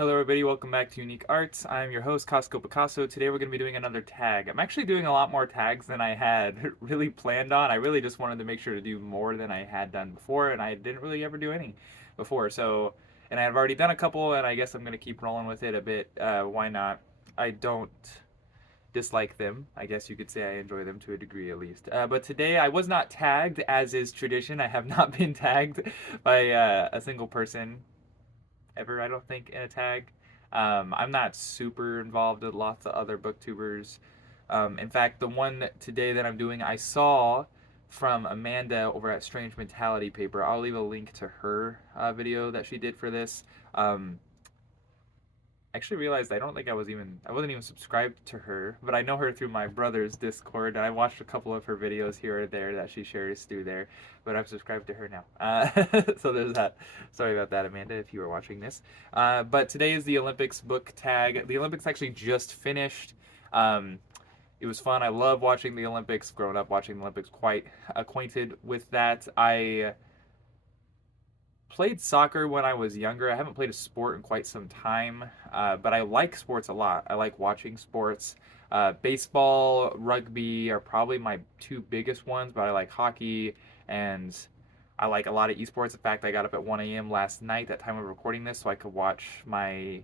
Hello everybody, welcome back to Unique Arts. I'm your host, Costco Picasso. Today we're going to be doing another tag. I'm actually doing a lot more tags than I had really planned on. I really just wanted to make sure to do more than I had done before, and I didn't really ever do any before. And I've already done a couple, and I guess I'm going to keep rolling with it a bit. Why not? I don't dislike them. I guess you could say I enjoy them to a degree at least. But today I was not tagged, as is tradition. I have not been tagged by a single person ever, I don't think, in a tag. I'm not super involved with lots of other booktubers. In fact, the one today that I'm doing, I saw from Amanda over at Strange Mentality Paper. I'll leave a link to her video that she did for this. Actually realized I wasn't even subscribed to her, but I know her through my brother's Discord, and I watched a couple of her videos here or there that she shares through there. But I'm subscribed to her now, so there's that. Sorry about that, Amanda, if you were watching this. But today is the Olympics book tag. The Olympics actually just finished. Um, it was fun. I love watching the Olympics. Growing up watching the Olympics, quite acquainted with that. I played soccer when I was younger. I haven't played a sport in quite some time, but I like sports a lot. I like watching sports. Baseball, rugby are probably my two biggest ones, but I like hockey and I like a lot of esports. In fact, I got up at 1 a.m. last night, that time of recording this, so I could watch my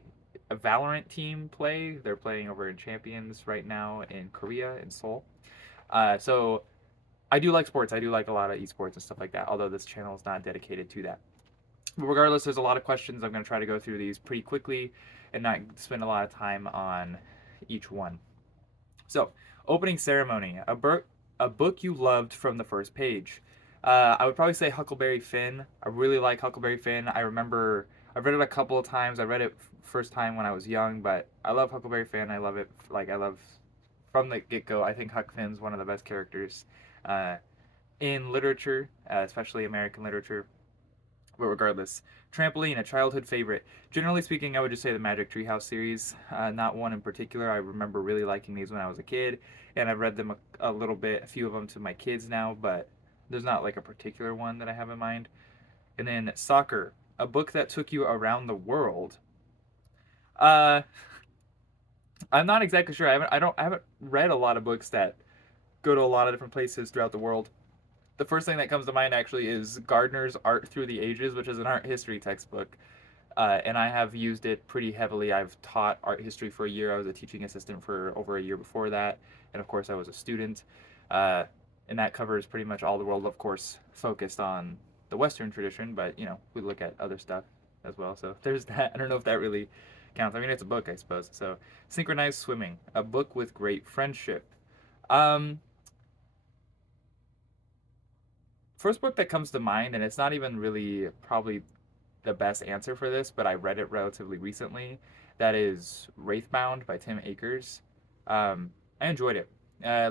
Valorant team play. They're playing over in Champions right now in Korea, in Seoul. So I do like sports. I do like a lot of esports and stuff like that, although this channel is not dedicated to that. But regardless, there's a lot of questions. I'm going to try to go through these pretty quickly and not spend a lot of time on each one. So, opening ceremony, a book you loved from the first page. I would probably say Huckleberry Finn. I really like Huckleberry Finn. I remember I've read it a couple of times. I read it first time when I was young, but I love Huckleberry Finn. I love it. Like, I love from the get go. I think Huck Finn's one of the best characters uh, in literature, especially American literature. But regardless, Trampoline, a childhood favorite. Generally speaking, I would just say the Magic Treehouse series, not one in particular. I remember really liking these when I was a kid, and I've read them a little bit, a few of them to my kids now, but there's not like a particular one that I have in mind. And then Soccer, a book that took you around the world. Uh, I'm not exactly sure. I haven't read a lot of books that go to a lot of different places throughout the world. The first thing that comes to mind actually is Gardner's Art Through the Ages, which is an art history textbook. And I have used it pretty heavily. I've taught art history for a year. I was a teaching assistant for over a year before that. And of course, I was a student. Uh, and that covers pretty much all the world, of course, focused on the Western tradition, but we look at other stuff as well. So there's that. I don't know if that really counts. I mean, it's a book, I suppose. So, Synchronized Swimming, a book with great friendship. Um, First book that comes to mind, and it's not even really probably the best answer for this, but I read it relatively recently. That is Wraithbound by Tim Akers. I enjoyed it.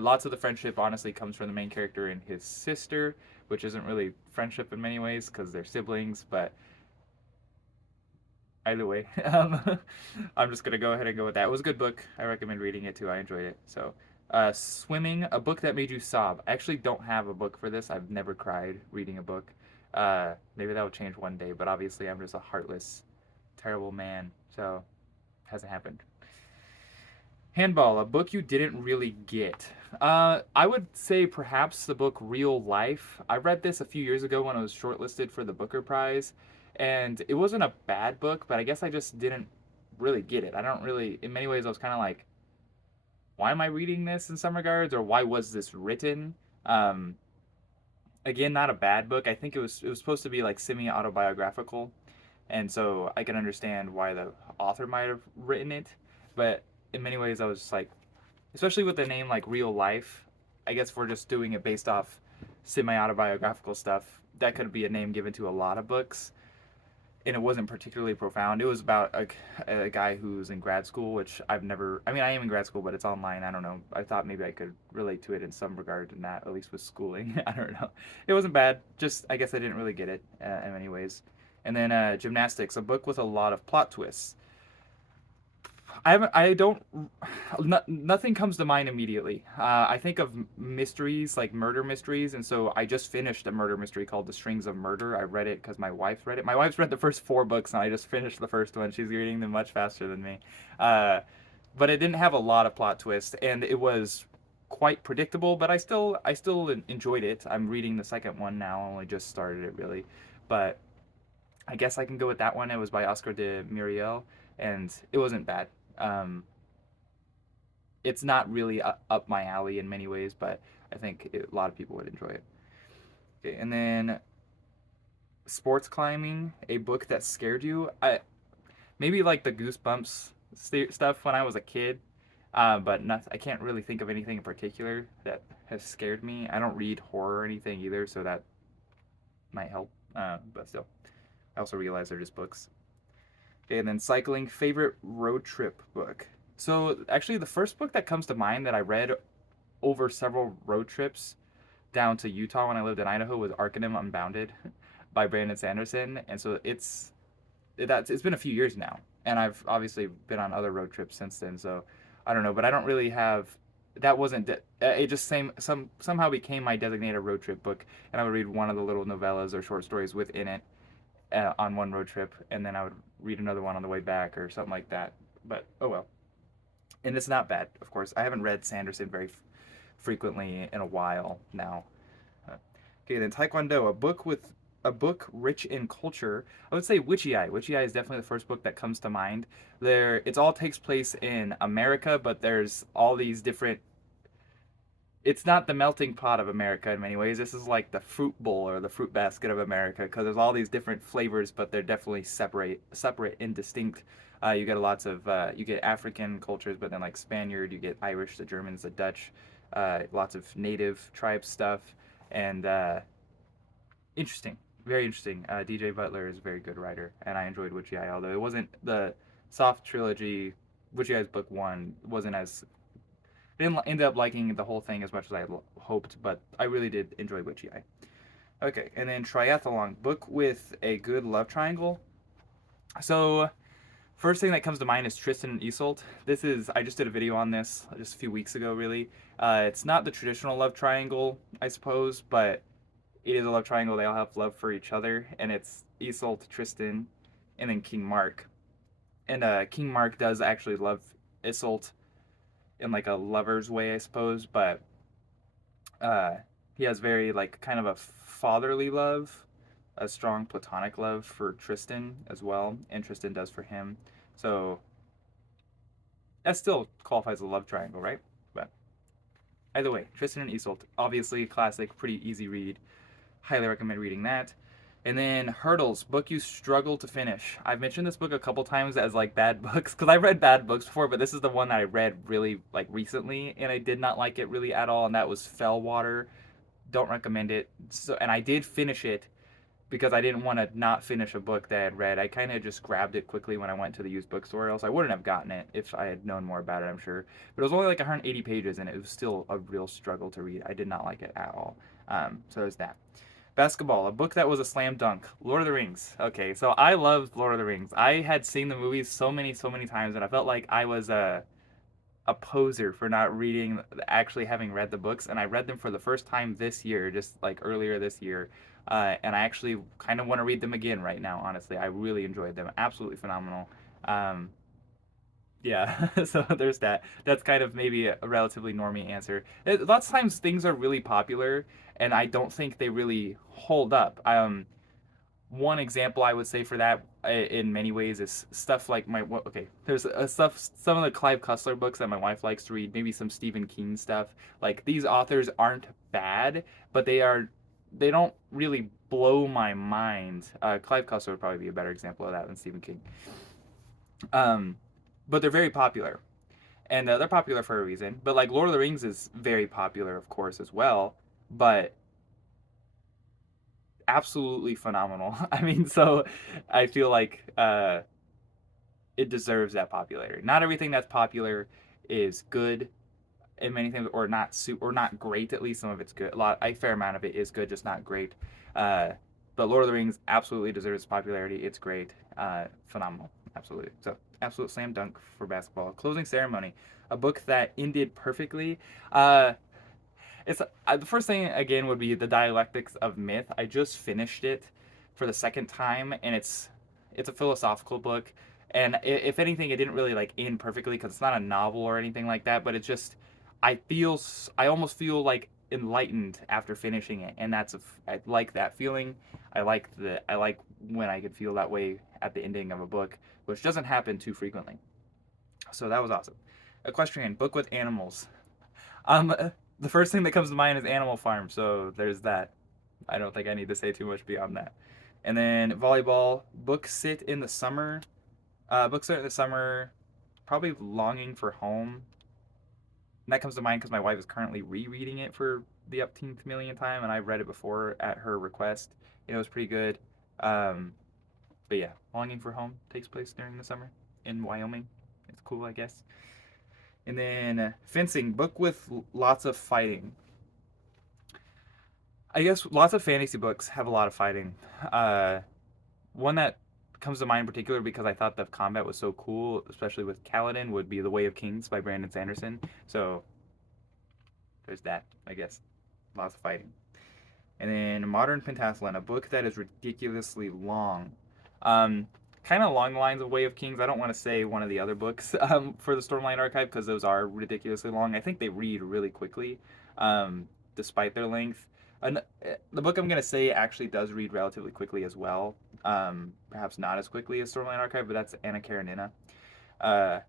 Lots of the friendship honestly comes from the main character and his sister, which isn't really friendship in many ways because they're siblings, but either way, I'm just gonna go ahead and go with that. It was a good book. I recommend reading it too. I enjoyed it. So, Swimming, a book that made you sob. I actually don't have a book for this. I've never cried reading a book. Maybe that will change one day, but obviously I'm just a heartless, terrible man, so hasn't happened. Handball, a book you didn't really get. I would say perhaps the book Real Life. I read this a few years ago when it was shortlisted for the Booker Prize, and it wasn't a bad book, but I guess I just didn't really get it. I don't really, in many ways, I was kind of like, why am I reading this in some regards, or why was this written? Um, Again, not a bad book. I think it was supposed to be like semi autobiographical, and so I can understand why the author might have written it, but in many ways, I was just like, especially with the name like Real Life. I guess if we're just doing it based off semi autobiographical stuff, that could be a name given to a lot of books. And it wasn't particularly profound. It was about a guy who's in grad school, which I've never. I mean, I am in grad school, but it's online. I don't know. I thought maybe I could relate to it in some regard, in that, at least with schooling. I don't know. It wasn't bad. Just I guess I didn't really get it in many ways. And then Gymnastics, a book with a lot of plot twists. I haven't. I don't. Nothing comes to mind immediately. I think of mysteries like murder mysteries, and so I just finished a murder mystery called The Strings of Murder. I read it because my wife read it. My wife's read the first four books, and I just finished the first one. She's reading them much faster than me. Uh, but it didn't have a lot of plot twists, and it was quite predictable. But I still enjoyed it. I'm reading the second one now. I only just started it really, but I guess I can go with that one. It was by Oscar de Muriel, and it wasn't bad. Um, it's not really up my alley in many ways, but I think a lot of people would enjoy it. Okay, and then sports climbing, a book that scared you. I maybe like the Goosebumps stuff when I was a kid, but not, I can't really think of anything in particular that has scared me. I don't read horror or anything either, so that might help. But still, I also realize they're just books. Okay, and then cycling, favorite road trip book. So actually, the first book that comes to mind that I read over several road trips down to Utah when I lived in Idaho was Arcanum Unbounded by Brandon Sanderson, and so it's been a few years now, and I've obviously been on other road trips since then. So I don't know, but I don't really have. That wasn't it. Just somehow became my designated road trip book, and I would read one of the little novellas or short stories within it on one road trip, and then I would read another one on the way back or something like that. But oh well. And it's not bad, of course. I haven't read Sanderson very frequently in a while now. Uh, okay, then Taekwondo, a book rich in culture. I would say Witchy Eye. Witchy Eye is definitely the first book that comes to mind. It all takes place in America, but there's all these different. It's not the melting pot of America in many ways. This is like the fruit bowl or the fruit basket of America because there's all these different flavors, but they're definitely separate and distinct. You get lots of you get African cultures, but then like Spaniard, you get Irish, the Germans, the Dutch, lots of native tribe stuff, and interesting, very interesting. DJ Butler is a very good writer, and I enjoyed Witchy Eye, although it wasn't the soft trilogy. Witchy Eye's book one wasn't as didn't end up liking the whole thing as much as I had hoped, but I really did enjoy Witchy Eye. Okay, and then Triathlon, book with a good love triangle. So, first thing that comes to mind is Tristan and Isolde. I just did a video on this just a few weeks ago, really. It's not the traditional love triangle, I suppose, but it is a love triangle. They all have love for each other, and it's Isolde, Tristan, and then King Mark. And King Mark does actually love Isolde in like a lover's way, I suppose, but uh, he has very like kind of a fatherly love, a strong platonic love for Tristan as well, and Tristan does for him. So that still qualifies as a love triangle, right? But either way, Tristan and Isolde, obviously a classic, pretty easy read. Highly recommend reading that. And then Hurdles, book you struggle to finish. I've mentioned this book a couple times as like bad books because I've read bad books before, but this is the one that I read really like recently, and I did not like it really at all. And that was Fellwater. Don't recommend it. So, and I did finish it because I didn't want to not finish a book that I had read. I kind of just grabbed it quickly when I went to the used bookstore, else I wouldn't have gotten it if I had known more about it, I'm sure. But it was only like 180 pages, and it was still a real struggle to read. I did not like it at all. So there's that. Basketball, a book that was a slam dunk. Lord of the Rings. Okay, so I loved Lord of the Rings. I had seen the movies so many times, and I felt like I was a poser for not reading, actually having read the books. And I read them for the first time this year, just like earlier this year. And I actually kind of want to read them again right now, honestly. I really enjoyed them. Absolutely phenomenal. Um, yeah, so there's that. That's kind of maybe a relatively normie answer. Lots of times things are really popular, and I don't think they really hold up. One example I would say for that, in many ways, is stuff like okay. There's some of the Clive Cussler books that my wife likes to read. Maybe some Stephen King stuff. Like these authors aren't bad, but they don't really blow my mind. Clive Cussler would probably be a better example of that than Stephen King. Um, but they're very popular, and they're popular for a reason. But like Lord of the Rings is very popular, of course, as well. But absolutely phenomenal. I mean, so I feel like it deserves that popularity. Not everything that's popular is good in many things, or not great. At least some of it's good. A fair amount of it is good, just not great. Uh, but Lord of the Rings absolutely deserves popularity. It's great, phenomenal. Absolutely. So, absolute slam dunk for basketball. Closing Ceremony, a book that ended perfectly. Uh, it's the first thing again would be the Dialectics of Myth. I just finished it for the second time, and it's a philosophical book. And if anything, it didn't really like end perfectly because it's not a novel or anything like that. But it's just I almost feel like enlightened after finishing it, and I like that feeling. I like when I could feel that way at the ending of a book, which doesn't happen too frequently. So that was awesome. Equestrian book with animals. The first thing that comes to mind is Animal Farm, so there's that. I don't think I need to say too much beyond that. And then volleyball, book sit in the summer. Book sit in the summer, probably Longing for Home. And that comes to mind because my wife is currently rereading it for the upteenth millionth time, and I read it before at her request. It was pretty good. Um, but yeah, Longing for Home takes place during the summer in Wyoming. It's cool, I guess. And then fencing, book with lots of fighting. I guess lots of fantasy books have a lot of fighting. Uh, One that comes to mind in particular because I thought the combat was so cool, especially with Kaladin, would be The Way of Kings by Brandon Sanderson. So there's that, I guess. Lots of fighting. And then Modern Pentathlon, a book that is ridiculously long. Um, kind of along the lines of Way of Kings. I don't want to say one of the other books for the Stormlight Archive because those are ridiculously long. I think they read really quickly, despite their length. And the book I'm going to say actually does read relatively quickly as well. Perhaps not as quickly as Stormlight Archive, but that's Anna Karenina uh,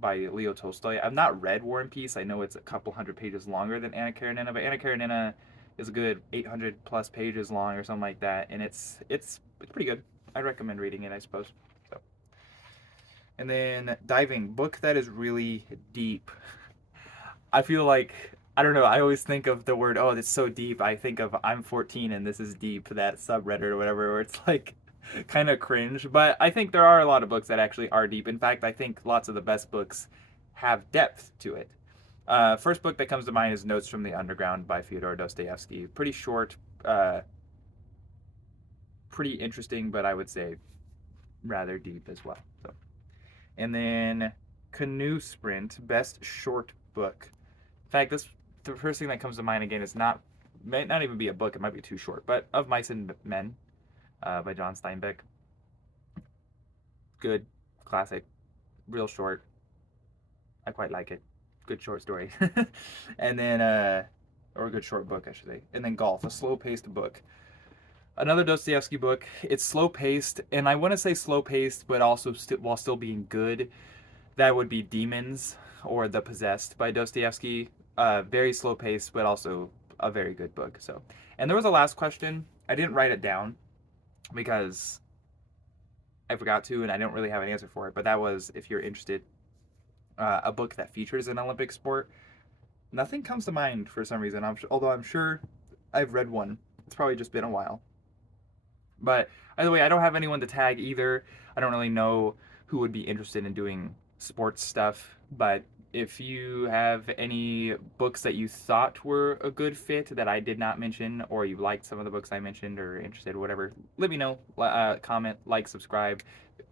by Leo Tolstoy. I've not read War and Peace. I know it's a couple hundred pages longer than Anna Karenina, but Anna Karenina is a good 800 plus pages long or something like that, and it's pretty good. I'd recommend reading it, I suppose. So, and then diving, book that is really deep. I feel like I don't know. I always think of the word, oh, it's so deep. I think of I'm 14 and this is deep, that subreddit or whatever, where it's like kind of cringe. But I think there are a lot of books that actually are deep. In fact, I think lots of the best books have depth to it. First book that comes to mind is Notes from the Underground by Fyodor Dostoevsky. Pretty short, uh, pretty interesting, but I would say rather deep as well. So, and then Canoe Sprint, best short book. In fact, this the first thing that comes to mind again is might not even be a book. It might be too short, but Of Mice and Men by John Steinbeck. Good, classic, real short. I quite like it. Good short story. And then or a good short book, I should say. And then Golf, a slow-paced book. Another Dostoevsky book. It's slow-paced, and I want to say slow-paced, but also while still being good. That would be Demons or The Possessed by Dostoevsky. Very slow-paced, but also a very good book. So, and there was a last question. I didn't write it down because I forgot to, and I don't really have an answer for it. But that was, if you're interested, a book that features an Olympic sport. Nothing comes to mind for some reason. Although I'm sure I've read one. It's probably just been a while. But either way, I don't have anyone to tag either. I don't really know who would be interested in doing sports stuff. But if you have any books that you thought were a good fit that I did not mention, or you liked some of the books I mentioned or interested, whatever, let me know. Comment, like, subscribe.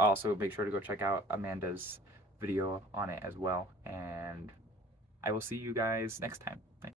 Also, make sure to go check out Amanda's video on it as well. And I will see you guys next time. Thanks.